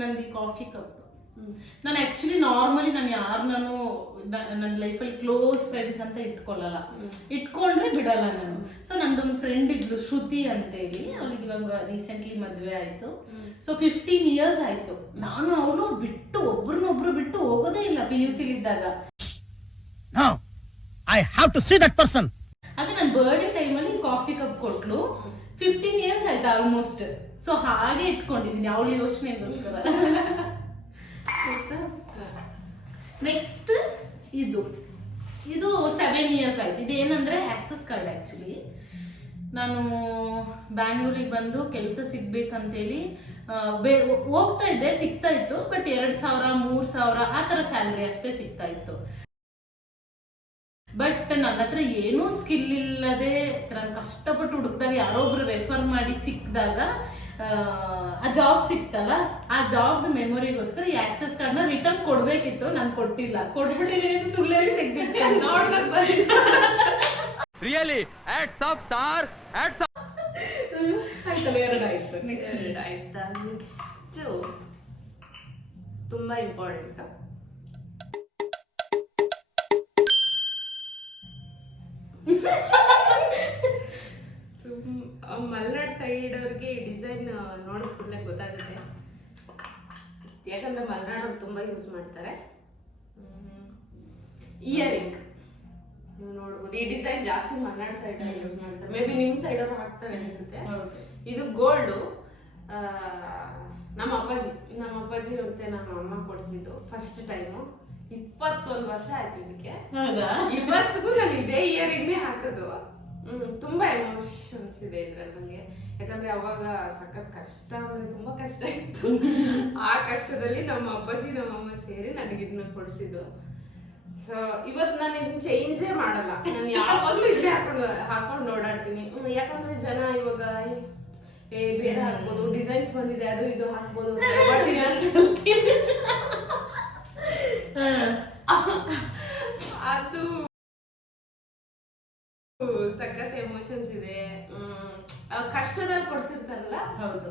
ನಂದು coffee cup. ನಾನು actually normally ನಾನು ಯಾರನ್ನೂ ನನ್ನ ಲೈಫಲ್ಲಿ ಕ್ಲೋಸ್ ಫ್ರೆಂಡ್ಸ್ ಅಂತ ಇಟ್ಕೊಳ್ಳಲ್ಲ, ಇಟ್ಕೊಂಡ್ರೆ ಬಿಡಲ್ಲ ನಾನು. ಸೊ ನಂದೊಂದು ಫ್ರೆಂಡ್ ಇದ್ಲು ಶ್ರುತಿ ಅಂತೇಳಿ, ಅವಳಿಗೆ ಇವಾಗ ರೀಸೆಂಟ್ಲಿ ಮದುವೆ ಆಯಿತು. ಸೊ 15 years ಆಯಿತು. ನಾನು ಅವಳು ಬಿಟ್ಟು ಒಬ್ರನ್ನೊಬ್ರು ಬಿಟ್ಟು ಹೋಗೋದೇ ಇಲ್ಲ. PUC ಇದ್ದಾಗ I have to see that person. ಅದೇ ನನ್ನ ಬರ್ಡೇ ಟೈಮಲ್ಲಿ ಕಾಫಿ ಕಪ್ ಕೊಟ್ಲು. 15 years ಆಯ್ತು ಆಲ್ಮೋಸ್ಟ್. ಸೊ ಹಾಗೆ ಇಟ್ಕೊಂಡಿದ್ದೀನಿ ಅವಳ ಯೋಚನೆಗೋಸ್ಕರ. ನೆಕ್ಸ್ಟ್ ಇದು 7 years ಆಯ್ತು. ಇದೇನಂದ್ರೆ ಆಕ್ಸೆಸ್ ಕಾರ್ಡ್. ಆ್ಯಕ್ಚುಲಿ ನಾನು ಬ್ಯಾಂಗ್ಳೂರಿಗೆ ಬಂದು ಕೆಲಸ ಸಿಗ್ಬೇಕಂತೇಳಿ ಹೋಗ್ತಾ ಇದ್ದೆ, ಸಿಗ್ತಾ ಇತ್ತು. ಬಟ್ 2,000 3,000 ಆ ಥರ ಸ್ಯಾಲ್ರಿ ಅಷ್ಟೇ ಸಿಗ್ತಾ ಇತ್ತು. ಬಟ್ ನನ್ನ ಹತ್ರ ಏನೂ ಸ್ಕಿಲ್ ಇಲ್ಲದೆ ನಾನು ಕಷ್ಟಪಟ್ಟು ಹುಡುಕ್ದಾಗ ಯಾರೋ ಒಬ್ರು ರೆಫರ್ ಮಾಡಿ ಸಿಕ್ಕಿದಾಗ ಆ ಜಾಬ್ ಸಿಕ್ತಲ್ಲ, ಆ ಜಾಬ್ದು ಮೆಮೊರಿಗೋಸ್ಕರ ಈ ಆಕ್ಸೆಸ್ ಕಾರ್ಡ್ನ ರಿಟರ್ನ್ ಕೊಡ್ಬೇಕಿತ್ತು. ನಾನು ಕೊಟ್ಟಿಲ್ಲ. ಕೊಟ್ಬಿಟ್ಟಿದ್ದೀನಿ, ಸುಳ್ಳು ಹೇಳಿ ತೆಗ್ದಿದ್ದೆ. ನೋಡ್ಬೇಕು ಬನ್ನಿ. Really? Hats off, sir. Hats off. ಆಯ್ತಲ್ಲ, 2 ಆಯ್ತು. ನೆಕ್ಸ್ಟ್ ಆಯ್ತಾ? ನೆಕ್ಸ್ಟ್ ತುಂಬಾ ಇಂಪಾರ್ಟೆಂಟ್. ಮಲೆನಾಡ್ ಸೈಡ್ ಅವ್ರಿಗೆ ಡಿಸೈನ್ ನೋಡಿದ ಕೂಡಲೇ ಗೊತ್ತಾಗುತ್ತೆ, ಯಾಕಂದ್ರೆ ಮಲೆನಾಡ್ ಅವ್ರು ತುಂಬಾ ಯೂಸ್ ಮಾಡ್ತಾರೆ. ಇಯರಿಂಗ್ ನೀವು ನೋಡ್ಬೋದು, ಈ ಡಿಸೈನ್ ಜಾಸ್ತಿ ಮಲೆನಾಡ್ ಸೈಡ್ ಅಲ್ಲಿ ಯೂಸ್ ಮಾಡ್ತಾರೆ. ಮೇ ಬಿ ನಿಮ್ ಸೈಡ್ ಅವ್ರು ಹಾಕ್ತಾರೆ ಅನ್ಸುತ್ತೆ. ಇದು ಗೋಲ್ಡು. ನಮ್ಮ ಅಪ್ಪಾಜಿ ಮತ್ತೆ ನಮ್ಮ ಅಮ್ಮ ಕೊಡ್ಸಿದ್ದು ಫಸ್ಟ್ ಟೈಮು. 21 ವರ್ಷ ಆಯ್ತು ಇದಕ್ಕೆ. ಇವತ್ತಿಗೂ ನಾನು ಇದೇ ಇಯರಿಂಗ್ ಹಾಕೋದು. ತುಂಬಾ ಎಮೋಷನ್ಸ್ ಇದೆ ಇದ್ರಲ್ಲಿ ನನಗೆ. ಯಾಕಂದ್ರೆ ಅವಾಗ ಸಖತ್ ಕಷ್ಟ ಅಂದ್ರೆ ತುಂಬಾ ಕಷ್ಟ ಇತ್ತು. ಆ ಕಷ್ಟದಲ್ಲಿ ನಮ್ಮ ಅಪ್ಪಾಜಿ ನಮ್ಮಮ್ಮ ಸೇರಿ ನನಗೆ ಇದನ್ನ ಕೊಡಿಸಿದ್ದು. ಸೊ ಇವತ್ತು ನಾನು ಇದನ್ನ ಚೇಂಜೇ ಮಾಡಲ್ಲ. ನಾನು ಯಾವಾಗ್ಲೂ ಇದೇ ಹಾಕೊಂಡು ಓಡಾಡ್ತೀನಿ. ಯಾಕಂದ್ರೆ ಜನ ಇವಾಗ ಬೇರೆ ಹಾಕ್ಬೋದು, ಡಿಸೈನ್ಸ್ ಬಂದಿದೆ ಅದು ಇದು ಹಾಕ್ಬೋದು, ಅದು ಸಖತ್ ಎಮೋಷನ್ಸ್ ಇದೆ. ಕಷ್ಟದಲ್ಲಿ ಕೊಡ್ಸಿರ್ತಾರಲ್ಲ, ಹೌದು,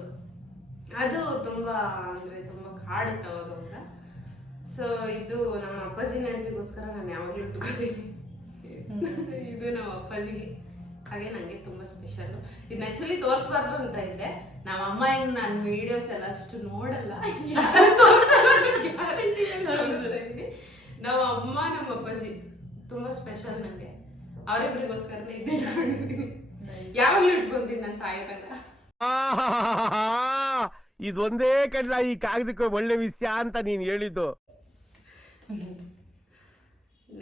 ಅದು ತುಂಬಾ ಅಂದ್ರೆ ತುಂಬಾ ಕಾಡುತ್ತೆ ಅವಾಗ. ಸೊ ಇದು ನಮ್ಮ ಅಪ್ಪಾಜಿ ನೆನಪಿಗೋಸ್ಕರ ನಾನು ಯಾವಾಗಲೂ ಇಟ್ಕೋತೀನಿ. ಇದು ನಮ್ಮ ಅಪ್ಪಾಜಿಗೆ, ಹಾಗೆ ನನಗೆ ತುಂಬಾ ಸ್ಪೆಷಲ್. ಇದನ್ನ ಆಕ್ಚುಲಿ ತೋರಿಸ್ಬಾರ್ದು ಅಂತ ಇದ್ದೆ. ನಮ್ಮ ಅಮ್ಮ ಹೆಂಗ್ ನನ್ನ ವಿಡಿಯೋಸ್ ಎಲ್ಲ ಅಷ್ಟು ನೋಡಲ್ಲ, ನಮ್ಮ ಅಮ್ಮ ನಮ್ಮ ಅಪ್ಪಾಜಿ ತುಂಬಾ ಸ್ಪೆಷಲ್ ನನಗೆ. ಅವರಿಬ್ಬರಿಗೋಸ್ಕರನೇ ಇದ್ದೀನಿ. ಯಾವಾಗ್ಲೂ ಇಟ್ಕೊಂತೀನಿ ನಾನು ಸಾಯೋ ತನಕ. ಇದೊಂದೇ ಕಡ್ಲ ಈ ಕಾಗದಕ್ಕೆ ಒಳ್ಳೆ ವಿಷಯ ಅಂತ ನೀನ್ ಹೇಳಿದ್ದು.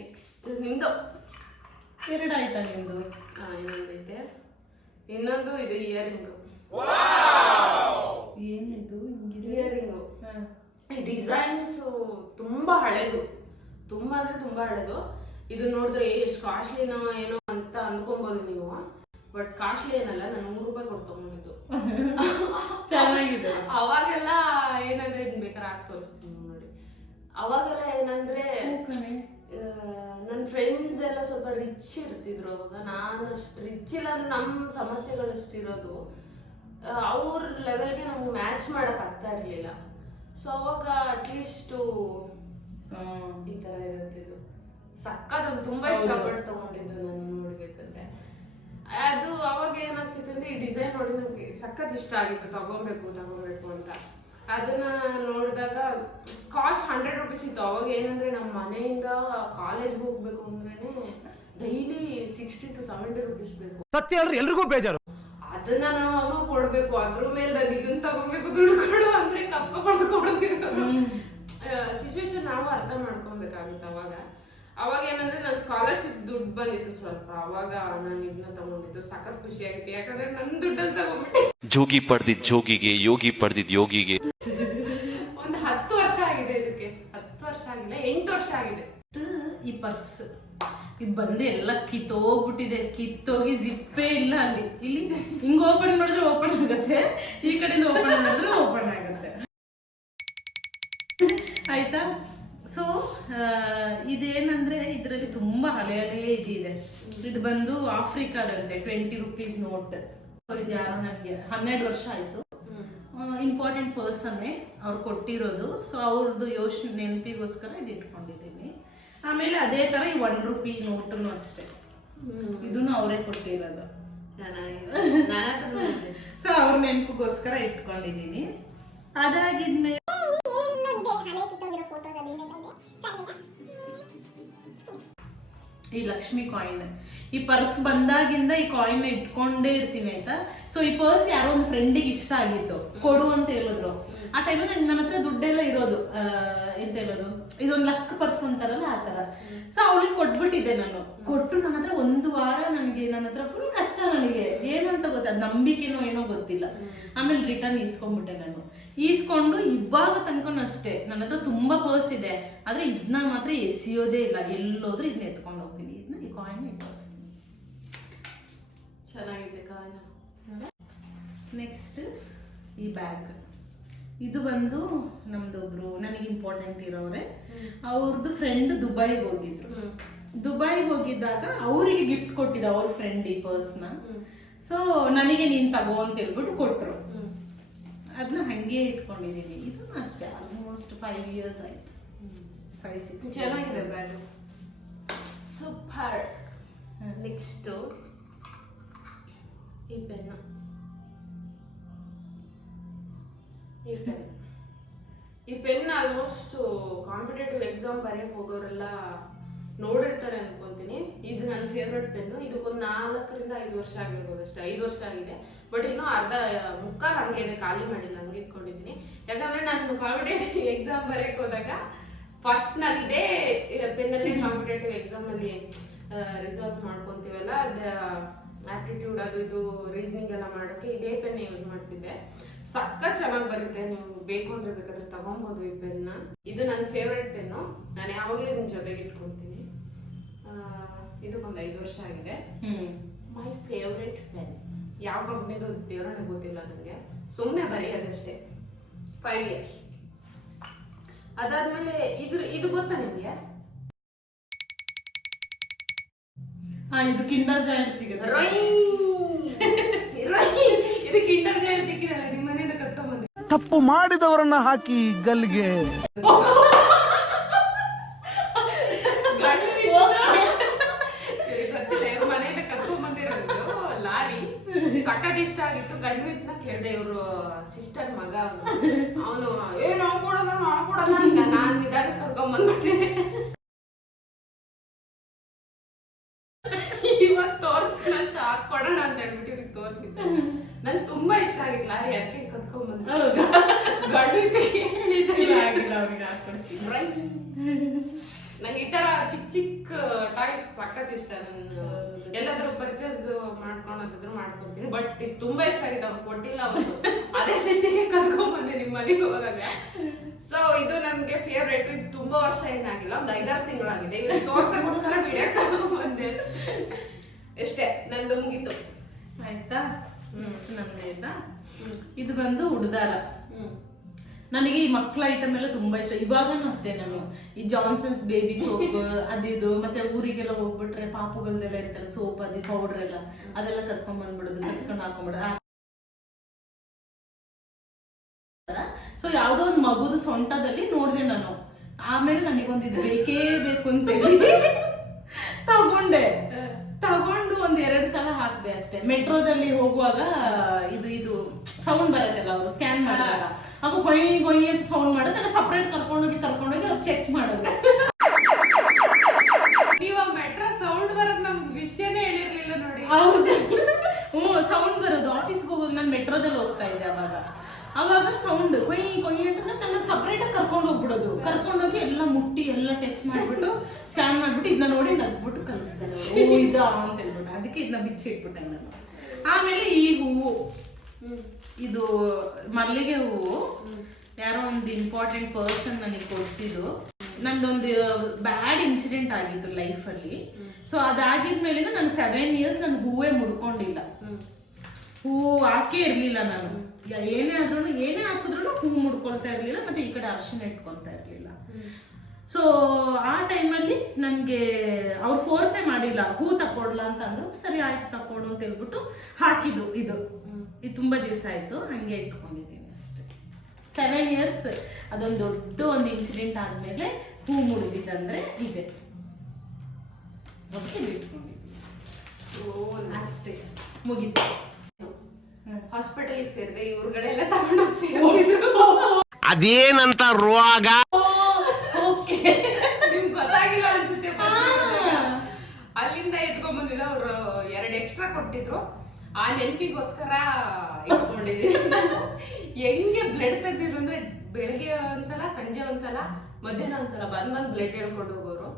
ನೆಕ್ಸ್ಟ್ ನಿಮ್ದು 2 ಆಯ್ತಾ ನಿಮ್ದು? ಇನ್ನೊಂದೈತೆ. ಇನ್ನೊಂದು ಇದು ಇಯರಿಂಗು. ಏನಿದು ಇಯರಿಂಗು? ಈ ಡಿಸೈನ್ಸ್ ತುಂಬಾ ಹಳೆದು, ತುಂಬಾ ಅಂದ್ರೆ ತುಂಬಾ ಹಳೆದು. ಇದು ನೋಡಿದ್ರೆ ಎಷ್ಟು ಕಾಸ್ಟ್ಲಿನೋ ಏನೋ ಅಂತ ಅನ್ಕೊಬೋದು ನೀವು. ಬಟ್ ಕಾಸ್ಟ್ಲಿ ಏನಲ್ಲ, ನಾನು 100 ರೂಪಾಯಿ ಕೊಟ್ಟು ತಗೊಂಡಿದ್ದು. ಚೆನ್ನಾಗಿದೆ. ಅವಾಗೆಲ್ಲ ಏನಂದ್ರೆ ಇದನ್ನ ಬೇಕಾದ್ರೆ ಹಾಕಿ ತೋರಿಸ್ತೀನಿ ನೋಡಿ. ಅವಾಗೆಲ್ಲ ಏನಂದ್ರೆ ನನ್ನ ಫ್ರೆಂಡ್ಸ್ ಎಲ್ಲ ಸ್ವಲ್ಪ ರಿಚ್ ಇರ್ತಿದ್ರು ಅವಾಗ. ನಾನು ಅಷ್ಟು ರಿಚ್ ಇಲ್ಲ ಅಂದ್ರೆ ನಮ್ಮ ಸಮಸ್ಯೆಗಳು ಅಷ್ಟಿರೋದು. ಅವ್ರ ಲೆವೆಲ್ಗೆ ನಮ್ಗೆ ಮ್ಯಾಚ್ ಮಾಡಕ್ ಆಗ್ತಾ ಇರ್ಲಿಲ್ಲ. ಸೊ ಅವಾಗ ಅಟ್ಲೀಸ್ಟು ಈ ತರ ಇರುತ್ತಿದ್ದು ಸಕ್ಕತ್ ತುಂಬಾ ಇಷ್ಟಪಟ್ಟು ತಗೊಂಡಿದ್ದು ನಾನು ನೋಡ್ಬೇಕಂದ್ರೆ. ಅದು ಅವಾಗ ಏನಾಗ್ತಿತ್ತು ಅಂದ್ರೆ ಈ ಡಿಸೈನ್ ನೋಡಿ ನನಗೆ ಸಖತ್ ಇಷ್ಟ ಆಗಿತ್ತು, ತಗೋಬೇಕು ಅಂತ. ಅದನ್ನ ನೋಡಿದಾಗ ಕಾಸ್ಟ್ 100 ರೂಪೀಸ್ ಇತ್ತು. ಅವಾಗ ಏನಂದ್ರೆ ನಮ್ಮ ಮನೆಯಿಂದ ಕಾಲೇಜ್ಗೆ ಹೋಗ್ಬೇಕು ಅಂದ್ರೇನೆ ಡೈಲಿ 60 to 70 ರೂಪೀಸ್ ಬೇಕು. ಸತ್ಯ ಅಂದ್ರೆ ಎಲ್ರಿಗೂ ಬೇಜಾರು. ಅದನ್ನ ನಾವು ಅಮ್ಮ ಕೊಡ್ಬೇಕು, ಅದ್ರ ಮೇಲೆ ನಾನು ಇದನ್ನ ತಗೋಬೇಕು, ದುಡ್ಡು ಕೊಡು ಅಂದ್ರೆ ಕಪ್ಪ ಕೊಡೋದಿರೋದು ಸಿಚುವೇಶನ್ ನಾವು ಅರ್ಥ ಮಾಡ್ಕೊಬೇಕಾಗುತ್ತೆ. ಅವಾಗ ಏನಂದ್ರೆ ನನ್ನ ಸ್ಕಾಲರ್ಶಿಪ್ ದುಡ್ಡು ಬಂದಿತ್ತು ಸ್ವಲ್ಪ, ಅವಾಗ ನಾನು ಇದನ್ನ ತಗೊಂಡಿದ್ದು. ಸಖತ್ ಖುಷಿ ಆಗಿತ್ತು, ಯಾಕಂದ್ರೆ ನನ್ನ ದುಡ್ಡಲ್ಲಿ ತಗೊಂಡ್ಬಿಟ್ಟೆ. ಜೋಗಿ ಪಡೆದಿದ್ ಜೋಗಿಗೆ, ಯೋಗಿ ಪಡೆದಿದ್ ಯೋಗಿಗೆ. ಒಂದು 10 ವರ್ಷ ಆಗಿದೆ ಇದಕ್ಕೆ. 10 ವರ್ಷ ಆಗಿಲ್ಲ, 8 ವರ್ಷ ಆಗಿದೆ. ಈ ಪರ್ಸ್ ಇದು ಬಂದು ಎಲ್ಲ ಕಿತ್ತೋಗ್ಬಿಟ್ಟಿದೆ. ಕಿತ್ತೋಗಿ ಜಿಪ್ಪೇ ಇಲ್ಲ ಅಲ್ಲಿ. ಇಲ್ಲಿ ಹಿಂಗ್ ಓಪನ್ ಮಾಡಿದ್ರೆ ಓಪನ್ ಆಗುತ್ತೆ, ಈ ಕಡೆಯಿಂದ ಓಪನ್ ಮಾಡಿದ್ರೆ ಓಪನ್ ಆಗುತ್ತೆ. ಆಯ್ತಾ? ಸೊ ಇದೇನಂದ್ರೆ ಇದರಲ್ಲಿ ತುಂಬಾ ಹಳೆ ಇದಿದೆ. ಇದು ಬಂದು ಆಫ್ರಿಕಾದಂತೆ 20 ರೂಪೀಸ್ ನೋಟ್. ಇದು ಯಾರೋ ನನಗೆ 12 ವರ್ಷ ಆಯ್ತು. ಇಂಪಾರ್ಟೆಂಟ್ ಪರ್ಸನ್ನೇ ಅವ್ರು ಕೊಟ್ಟಿರೋದು. ಸೊ ಅವ್ರದ್ದು ಯೋಚನೆ ನೆನಪಿಗೋಸ್ಕರ ಇದು ಇಟ್ಕೊಂಡಿದ್ದೀನಿ. ಆಮೇಲೆ ಅದೇ ಥರ ಈ ₹1 ನೋಟನ್ನು ಅಷ್ಟೇ, ಇದನ್ನು ಅವರೇ ಕೊಟ್ಟಿರೋದು. ಸೊ ಅವ್ರ ನೆನಪಿಗೋಸ್ಕರ ಇಟ್ಕೊಂಡಿದ್ದೀನಿ. ಅದಾಗಿದ್ಮೇಲೆ ಈ ಲಕ್ಷ್ಮಿ ಕಾಯಿನ್, ಈ ಪರ್ಸ್ ಬಂದಾಗಿಂದ ಈ ಕಾಯಿನ್ ಇಟ್ಕೊಂಡೇ ಇರ್ತೀನಿ ಆಯ್ತಾ. ಸೊ ಈ ಪರ್ಸ್ ಯಾರೋ ಒಂದು ಫ್ರೆಂಡಿಗೆ ಇಷ್ಟ ಆಗಿತ್ತು, ಕೊಡು ಅಂತ ಹೇಳಿದ್ರು. ಆ ಟೈಮಲ್ಲಿ ನನ್ನ ಹತ್ರ ದುಡ್ಡೆಲ್ಲ ಇರೋದು, ಎಂತ ಹೇಳೋದು, ಇದೊಂದು ಲಕ್ ಪರ್ಸ್ ಅಂತಾರಲ್ಲ ಆ ತರ. ಸೊ ಅವಳಿಗೆ ಕೊಟ್ಬಿಟ್ಟಿದ್ದೆ ನಾನು. ಕೊಟ್ಟು ನನ್ನ ಹತ್ರ 1 ವಾರ ನನ್ನ ಹತ್ರ ಫುಲ್ ಕಷ್ಟ, ನನಗೆ ಏನು ಅಂತ ಗೊತ್ತಾದ, ನಂಬಿಕೆನೋ ಏನೋ ಗೊತ್ತಿಲ್ಲ. ಆಮೇಲೆ ರಿಟರ್ನ್ ಈಸ್ಕೊಂಡ್ಬಿಟ್ಟೆ ನಾನು. ಈಸ್ಕೊಂಡು ಇವಾಗ ತನಕನೂ ಅಷ್ಟೇ ನನ್ನ ಹತ್ರ ತುಂಬಾ ಪರ್ಸ್ ಇದೆ, ಆದ್ರೆ ಇದನ್ನ ಮಾತ್ರ ಎಸೆಯೋದೇ ಇಲ್ಲ. ಎಲ್ಲೋದ್ರೂ ಇದನ್ನ ಎತ್ಕೊಂಡು ಹೋಗ್ತೀನಿ, ಇದನ್ನ ಈ ಕಾಯಿನ್ ಇಟ್ಕೊಳ್ತೀನಿ. ಚೆನ್ನಾಗಿದೆ ಕಾಯಿನ್. ನೆಕ್ಸ್ಟ್ ಈ ಬ್ಯಾಗ್, ಇದು ಬಂದು ನಮ್ದೊಬ್ರು ನನಗೆ ಇಂಪಾರ್ಟೆಂಟ್ ಇರೋರೆ, ಅವ್ರದ್ದು ಫ್ರೆಂಡ್ ದುಬೈಗೆ ಹೋಗಿದ್ರು. ದುಬೈಗೆ ಹೋಗಿದ್ದಾಗ ಅವರಿಗೆ ಗಿಫ್ಟ್ ಕೊಟ್ಟಿದ್ದ ಅವ್ರ ಫ್ರೆಂಡ್ ಈ ಪರ್ಸ್ನ. ಸೊ ನನಗೆ ನೀನ್ ತಗೋ ಅಂತ ಹೇಳ್ಬಿಟ್ಟು ಕೊಟ್ರು. ಅದನ್ನ ಹಂಗೆ ಇಟ್ಕೊಂಡಿದ್ದೀನಿ. ಇದು ಅಷ್ಟೇ ಆಲ್ಮೋಸ್ಟ್ 5 years ಆಯ್ತು, 5-6. ಚೆನ್ನಾಗಿದೆ ಬ್ಯಾಗ್, ಸೂಪರ್. ನೆಕ್ಸ್ಟ್ ಈ ಪೆನ್ನು, ಈ ಪೆನ್ ಆಲ್ಮೋಸ್ಟ್ ಕಾಂಪಿಟೇಟಿವ್ ಎಕ್ಸಾಮ್ ಬರೆಯಕ್ಕೆ ಹೋಗೋರೆಲ್ಲ ನೋಡಿರ್ತಾರೆ ಅನ್ಕೊಂತೀನಿ. ಇದು ನನ್ನ ಫೇವ್ರೆಟ್ ಪೆನ್ನು. ಇದಕ್ಕೊಂದು 4-5 ವರ್ಷ ಆಗಿರ್ಬೋದು ಅಷ್ಟೇ, 5 ವರ್ಷ ಆಗಿದೆ. ಬಟ್ ಇನ್ನೂ ಮುಕ್ಕಾಲು ಹಂಗೆ ಇದೆ, ಖಾಲಿ ಮಾಡಿಲ್ಲ, ಹಂಗೆ ಇಟ್ಕೊಂಡಿದ್ದೀನಿ. ಯಾಕಂದ್ರೆ ನಾನು ಕಾಂಪಿಟೇಟಿವ್ ಎಕ್ಸಾಮ್ ಬರೆಯಕ್ಕೆ ಹೋದಾಗ ಫಸ್ಟ್ ನಾನು ಇದೇ ಪೆನ್ನಲ್ಲೇ ಕಾಂಪಿಟೇಟಿವ್ ಎಕ್ಸಾಮ್ ಅಲ್ಲಿ ರಿಸಲ್ಟ್ ಮಾಡ್ಕೊಂತೀವಲ್ಲ, ಆಪ್ಟಿಟ್ಯೂಡ್ ಅದು ಇದು ರೀಸನಿಂಗ್ ಎಲ್ಲ ಮಾಡೋಕೆ ಇದೇ ಪೆನ್ ಯೂಸ್ ಮಾಡ್ತಿದ್ದೆ. ಸಕ್ಕ ಚೆನ್ನಾಗಿ ಬರುತ್ತೆ, ನೀವು ಬೇಕು ಅಂದ್ರೆ ಬೇಕಾದ್ರೆ ತಗೊಬೋದು ಈ ಪೆನ್ನ. ಇದು ನನ್ನ ಫೇವ್ರೆಟ್ ಪೆನ್ನು, ನಾನು ಯಾವಾಗಲೂ ಇದನ್ನ ಜೊತೆಗೆ ಇಟ್ಕೊತೀನಿ. ಇದಕ್ಕೊಂದು 5 ವರ್ಷ ಆಗಿದೆ. ಮೈ ಫೇವ್ರೆಟ್ ಪೆನ್, ಯಾವ ಕಂಪ್ನಿದು ದೇವರೇ ಗೊತ್ತಿಲ್ಲ ನನಗೆ, ಸುಮ್ಮನೆ ಬರೆಯೋದಷ್ಟೇ. 5 years. ಅದಾದ್ಮೇಲೆ ಇದು ಗೊತ್ತಾ ನಿಮಗೆ? ಇದು ಕಿಂಡರ್ ಜಾಯ್ ಸಿಗುತ್ತೆ. ಇದು ಕಿಂಡರ್ ಜಾಯ್ ಸಿಕ್ಕಿದಲ್ಲ, ನಿಮ್ಮ ಮನೆಯಿಂದ ಕತ್ಕೊಂಡ್ಬಂದು. ತಪ್ಪು ಮಾಡಿದವರನ್ನ ಹಾಕಿ ಗಲ್ಲಿಗೆ. ಗೊತ್ತಿಲ್ಲ, ಇವ್ರ ಮನೆಯಿಂದ ಕತ್ಕೊಂಡ್ಬಂದಿರೋದು ಲಾರಿ. ಸಖತ್ ಇಷ್ಟ ಆಗಿತ್ತು. ಗಂಡ್ವಿತ್ನ ಕೇಳ್ದೆ, ಇವ್ರು ಸಿಸ್ಟರ್ ಮಗ ಅವನು ನಾವು ಕೊಡಲ್ಲ ಅಂತ ನಾನು ನಿಧಾನ ಕರ್ಕೊಂಡ್ಬಂದ್ಬಿಟ್ಟಿದ್ದೆ. ಇವಾಗ ತೋರ್ಸೋಣ, ಶಾಕ್ ಕೊಡೋಣ ಅಂತ ಹೇಳ್ಬಿಟ್ಟು ಇವ್ರಿಗೆ ತೋರ್ಸಿದ್ದೆ. ನನ್ ತುಂಬಾ ಇಷ್ಟ ಆಗಿತ್ತು ಲಾರಿ, ಅದಕ್ಕೆ ಕತ್ಕೊಂಡ್ಬಂದ. ನಂಗೆ ಈ ತರ ಚಿಕ್ಕ ಟಾಯ್ಸ್ ಸಖತ್ ಇಷ್ಟ. ನಾನು ಎಲ್ಲಾದ್ರೂ ಪರ್ಚೇಸ್ ಮಾಡ್ಕೊಳೋದಿದ್ರು ಮಾಡ್ಕೊಂತೀನಿ. ಬಟ್ ಇದು ತುಂಬಾ ಇಷ್ಟ ಆಗಿತ್ತು, ಅವ್ರು ಕೊಟ್ಟಿಲ್ಲ ಅವತ್ತು. ಅದೇ ಸಿಟ್ಟಿಗೆ ಕರ್ಕೊಂಡ್ಬಂದೆ ನಿಮ್ಮ ಮನೆಗೆ ಹೋದಾಗ. ಸೊ ಇದು ನನ್ಗೆ ಫೇವ್ರೇಟ್. ಇದು ತುಂಬಾ ವರ್ಷ ಏನಾಗಿಲ್ಲ, ಒಂದು 5-6 ತಿಂಗಳಾಗಿದೆ. ಇವ್ರಿಗೆ ತೋರ್ಸಕ್ಕೋಸ್ಕರ ವಿಡಿಯೋ ತಗೊಂಡ್ಬಂದೆ ಅಷ್ಟೇ. ನಂದು ಮುಗೀತು ಆಯ್ತಾ. ನೆಕ್ಸ್ಟ್ ನಮ್ದು ಇದು ಬಂದು ಉಡ್ದಾರ. ನನಗೆ ಈ ಮಕ್ಕಳ ಐಟಮ್ ಎಲ್ಲ ತುಂಬಾ ಇಷ್ಟ. ಇವಾಗನೂ ಅಷ್ಟೇ, ನಾನು ಈ ಜಾನ್ಸನ್ಸ್ ಬೇಬಿ ಸೋಪ್ ಅದಿದು, ಮತ್ತೆ ಊರಿಗೆಲ್ಲ ಹೋಗ್ಬಿಟ್ರೆ ಪಾಪುಗಳ್ದೆಲ್ಲ ಇರ್ತಾರೆ ಸೋಪ್, ಅದು ಪೌಡರ್ ಎಲ್ಲ, ಅದೆಲ್ಲ ಕತ್ಕೊಂಡ್ ಬಂದ್ಬಿಡೋದು, ಕತ್ಕೊಂಡು ಹಾಕೊಂಡ್ಬಿಡೋದು. ಸೊ ಯಾವ್ದೋ ಒಂದು ಮಗುದು ಸೊಂಟದಲ್ಲಿ ನೋಡಿದೆ ನಾನು. ಆಮೇಲೆ ನನಗೊಂದು ಇದು ಬೇಕೇ ಬೇಕು ಅಂತೇಳಿ ತಗೊಂಡು 1-2 ಸಲ ಹಾಕ್ದೆ ಅಷ್ಟೇ. ಮೆಟ್ರೋದಲ್ಲಿ ಹೋಗುವಾಗ ಇದು ಸೌಂಡ್ ಬರತ್ತಲ್ಲ, ಅವರು ಸ್ಕ್ಯಾನ್ ಮಾಡಿದಾಗ ಅದು ಗೊಯ್ ಅಂತ ಸೌಂಡ್ ಮಾಡೋದು, ಸಪ್ರೇಟ್ ಕರ್ಕೊಂಡೋಗಿ ಅವ್ರು ಚೆಕ್ ಮಾಡೋದು. ನೀವು ಮೆಟ್ರೋ ಸೌಂಡ್ ಬರೋದು ನಮ್ಗೆ ವಿಷಯನೇ ಹೇಳಿರ್ಲಿಲ್ಲ ನೋಡಿ. ಹೌದು, ಸೌಂಡ್ ಬರೋದು. ಆಫೀಸ್ಗೆ ಹೋಗೋದು ನಾನು ಮೆಟ್ರೋದಲ್ಲಿ ಹೋಗ್ತಾ ಇದ್ದೆ ಅವಾಗ ಸೌಂಡ್ ಕೊಯ್ ಅಂತ ನನ್ನ ಸಪ್ರೇಟ್ ಆಗಿ ಕರ್ಕೊಂಡು ಹೋಗ್ಬಿಡೋದು. ಕರ್ಕೊಂಡೋಗಿ ಎಲ್ಲ ಮುಟ್ಟಿ ಎಲ್ಲ ಟಚ್ ಮಾಡ್ಬಿಟ್ಟು ಸ್ಕ್ಯಾನ್ ಮಾಡ್ಬಿಟ್ಟು ಇದನ್ನ ನೋಡಿ ನಗ್ಬಿಟ್ಟು ಕಲಿಸ್ತಾರೆ, ಇದ ಅಂತ ಹೇಳ್ಬಿಟ್ಟು. ಅದಕ್ಕೆ ಇದನ್ನ ಬಿಚ್ಚಿ ಇಟ್ಬಿಟ್ಟೆ ನಾನು. ಆಮೇಲೆ ಈ ಹೂವು, ಇದು ಮಲ್ಲಿಗೆ ಹೂವು, ಯಾರೋ ಒಂದು ಇಂಪಾರ್ಟೆಂಟ್ ಪರ್ಸನ್ ನನಗೆ ಕೊಡ್ಸಿದ್ದು. ನಂದೊಂದು ಬ್ಯಾಡ್ ಇನ್ಸಿಡೆಂಟ್ ಆಗಿತ್ತು ಲೈಫಲ್ಲಿ. ಸೊ ಅದಾಗಿದ್ಮೇಲೆ ನಾನು 7 years ನಾನು ಹೂವೇ ಮುಡ್ಕೊಂಡಿಲ್ಲ, ಹೂವು ಹಾಕೇ ಇರ್ಲಿಲ್ಲ ನಾನು. ಏನೇ ಹಾಕಿದ್ರು ಹೂವು ಮುಡ್ಕೊಳ್ತಾ ಇರ್ಲಿಲ್ಲ, ಮತ್ತೆ ಈ ಕಡೆ ಅರ್ಶಿನ ಇಟ್ಕೊಳ್ತಾ ಇರ್ಲಿಲ್ಲ. ಸೊ ಆ ಟೈಮಲ್ಲಿ ನನಗೆ ಅವ್ರು ಫೋರ್ಸೇ ಮಾಡಿಲ್ಲ, ಹೂ ತಕೊಡ್ಲ ಅಂತ ಅಂದ್ರು. ಸರಿ ಆಯ್ತು ತಕೊಡು ಅಂತ ಹೇಳ್ಬಿಟ್ಟು ಹಾಕಿದ್ದು. ಇದು ತುಂಬಾ ದಿವಸ ಆಯ್ತು, ಹಂಗೆ ಇಟ್ಕೊಂಡಿದ್ದೀನಿ. ಅಷ್ಟೇ. 7 years ಅದೊಂದು ದೊಡ್ಡ ಒಂದು ಇನ್ಸಿಡೆಂಟ್ ಆದ್ಮೇಲೆ ಹೂ ಮುಡಿದಿದ್ದಂದ್ರೆ ಇದೆ. ಅದಕ್ಕೆ ಇಟ್ಕೊಂಡಿದ್ವಿ ಅಷ್ಟೇ, ಮುಗೀತು. ಹಾಸ್ಪಿಟಲ್ ಸೇರಿದೆ, ಇವ್ರುಗಳೆಲ್ಲ ತಗೊಂಡೋಗಿ ಸೇರಿದ್ರು. ಅದೇನಂತ ರೋಗ ಓಕೆ, ನಿಮ್ಗೆ ಗೊತ್ತಾಗಿಲ್ಲ ಅನ್ಸುತ್ತೆ. ಅಲ್ಲಿಂದ ಎತ್ಕೊಂಡ್ ಬಂದಿದ್ದ ಅವ್ರು 2 ಎಕ್ಸ್ಟ್ರಾ ಕೊಟ್ಟಿದ್ರು. ಆ ನೆನಪಿಗೋಸ್ಕರ ಇಟ್ಕೊಂಡಿದ್ದೀನಿ. ನಾನು ಹೆಂಗೆ ಬ್ಲಡ್ ತೆಗ್ದಿದ್ರು ಅಂದ್ರೆ ಬೆಳಗ್ಗೆ ಒಂದ್ಸಲ, ಸಂಜೆ ಒಂದ್ಸಲ, ಮಧ್ಯಾಹ್ನ ಒಂದ್ಸಲ ಬಂದ್ ಬ್ಲಡ್ ಹೇಳ್ಕೊಂಡು ಹೋಗೋರು.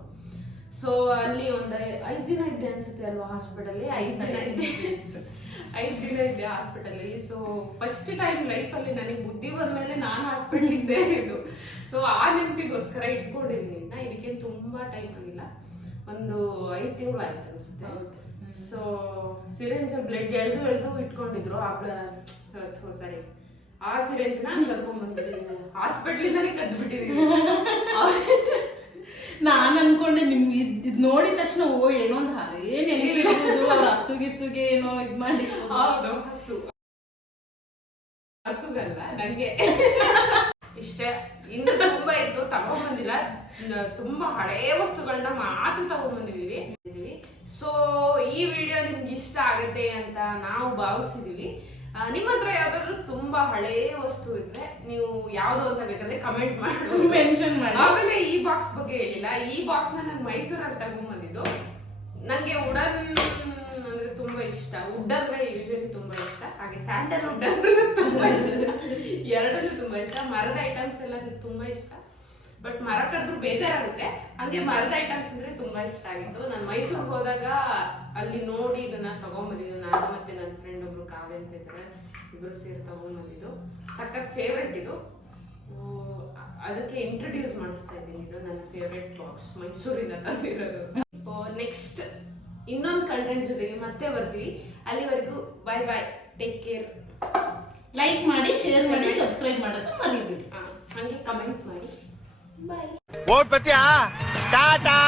ಸೊ ಅಲ್ಲಿ ಒಂದು 5 ದಿನ ಇದ್ದೆ ಅನ್ಸುತ್ತೆ ಅಲ್ವಾ ಹಾಸ್ಪಿಟಲ್. 5 ದಿನ ಇದ್ದೆ, 5 ದಿನ ಇದ್ದೆ ಹಾಸ್ಪಿಟಲಲ್ಲಿ. ಸೊ ಫಸ್ಟ್ ಟೈಮ್ ಲೈಫಲ್ಲಿ ನನಗೆ ಬುದ್ಧಿ ಬಂದ್ಮೇಲೆ ನಾನು ಹಾಸ್ಪಿಟ್ಲಿಗೆ ಸೇರಿದ್ದು. ಸೊ ಆ ನೆನಪಿಗೋಸ್ಕರ ಇಟ್ಕೊಂಡಿದ್ದೀನಿ. ಇದಕ್ಕೇನು ತುಂಬಾ ಟೈಮ್ ಆಗಿಲ್ಲ, ಒಂದು 5 ತಿಂಗಳು ಆಯ್ತು ಅನ್ಸುತ್ತೆ. ಸೊ ಸಿರೆಂಜಲ್ಲಿ ಬ್ಲಡ್ ಎಳ್ದು ಇಟ್ಕೊಂಡಿದ್ರು. ಸಾರಿ, ಆ ಸಿರೆಂಜ್ನ ಕರ್ಕೊಂಡ್ ಬಂದ್ಬಿಟ್ಟಿದ್ದೀನಿ, ಹಾಸ್ಪಿಟ್ಲಿಂದಾನೇ ಕದ್ದು ಬಿಟ್ಟಿದ್ದೀನಿ. ನಾನು ಅನ್ಕೊಂಡೆ ನಿಮ್ಗೆ ಇದ್ ನೋಡಿದ ತಕ್ಷಣ ಓ ಏನೋ ಒಂದು ಅವ್ರ ಹಸುಗೆ ಏನೋ ಇದ್ ಮಾಡಿ. ಹೌದು, ಹಸುಗಲ್ಲ ನಂಗೆ ಇಷ್ಟೇ. ಇನ್ನು ತುಂಬಾ ಇತ್ತು, ತಗೊಂಡ್ಬಂದಿಲ್ಲ. ತುಂಬಾ ಹಳೇ ವಸ್ತುಗಳನ್ನ ಮಾತ್ರ ತಗೊಂಡ್ಬಂದಿದೀವಿ. ಸೊ ಈ ವಿಡಿಯೋ ನಿಮ್ಗೆ ಇಷ್ಟ ಆಗತ್ತೆ ಅಂತ ನಾವು ಭಾವಿಸಿದೀವಿ. ನಿಮ್ಮ ಹತ್ರ ಯಾವ್ದಾದ್ರು ತುಂಬಾ ಹಳೇ ವಸ್ತು ಇದ್ರೆ ನೀವು ಯಾವ್ದು ಅಂತ ಬೇಕಾದ್ರೆ ಕಮೆಂಟ್ ಮಾಡಿ ಮೆನ್ಷನ್ ಮಾಡಿ. ಆಮೇಲೆ ಈ ಬಾಕ್ಸ್ ಬಗ್ಗೆ ಹೇಳಿಲ್ಲ. ಈ ಬಾಕ್ಸ್ ನ ನಾನು ಮೈಸೂರಲ್ಲಿ ತಗೊಂಡ್ಬಂದಿದ್ದು. ನಂಗೆ ವುಡನ್ ಅಂದ್ರೆ ತುಂಬಾ ಇಷ್ಟ. ವುಡ್ ಅಂದ್ರೆ ಯೂಶಲಿ ತುಂಬಾ ಇಷ್ಟ, ಹಾಗೆ ಸ್ಯಾಂಡಲ್ ವುಡ್ ಅಂದ್ರೆ ತುಂಬಾ ಇಷ್ಟ. ಎರಡನ್ನೂ ತುಂಬಾ ಇಷ್ಟ. ಮರದ ಐಟಮ್ಸ್ ಎಲ್ಲ ತುಂಬಾ ಇಷ್ಟ, ಬಟ್ ಮರ ಕಡಿದ್ರು ಬೇಜಾರಾಗುತ್ತೆ. ಹಂಗೆ ಮರದ ಐಟಮ್ಸ್ ಅಂದ್ರೆ ತುಂಬಾ ಇಷ್ಟ ಆಗಿತ್ತು. ನಾನು ಮೈಸೂರಿಗೆ ಹೋದಾಗ ಅಲ್ಲಿ ನೋಡಿ ಇದನ್ನ ತಗೊಂಡ್ಬಂದಿದ್ದು. ನಾನು ಮತ್ತೆ ನನ್ನ ಫ್ರೆಂಡ್ ಒಬ್ರು ಕಾವ್ಯ ಅಂತ ಇದ್ದಾರೆ, ಇಬ್ರು ಸೇರಿ ತಗೊಂಡ್ಬಂದಿದ್ದು. ಸಖತ್ ಫೇವ್ರೆಟ್ ಇದು. ಅದಕ್ಕೆ ಇಂಟ್ರೊಡ್ಯೂಸ್ ಮಾಡಿಸ್ತಾ ಇದ್ದೀನಿ. ಇದು ನನ್ನ ಫೇವ್ರೆಟ್ ಬಾಕ್ಸ್, ಮೈಸೂರಿಂದ ತಂದಿರೋದು. ನೆಕ್ಸ್ಟ್ ಇನ್ನೊಂದು ಕಂಟೆಂಟ್ ಜೊತೆಗೆ ಮತ್ತೆ ಬರ್ತೀವಿ. ಅಲ್ಲಿವರೆಗೂ ಬಾಯ್ ಬಾಯ್, ಟೇಕ್ ಕೇರ್. ಲೈಕ್ ಮಾಡಿ, ಶೇರ್ ಮಾಡಿ, ಸಬ್ಸ್ಕ್ರೈಬ್ ಮಾಡೋದು ಮರಿಬೇಡಿ. ಹಂಗೆ ಕಮೆಂಟ್ ಮಾಡಿ. ಬಾಯ್. ಓಟ್ ಪತಿಯಾ ಟಾಟಾ.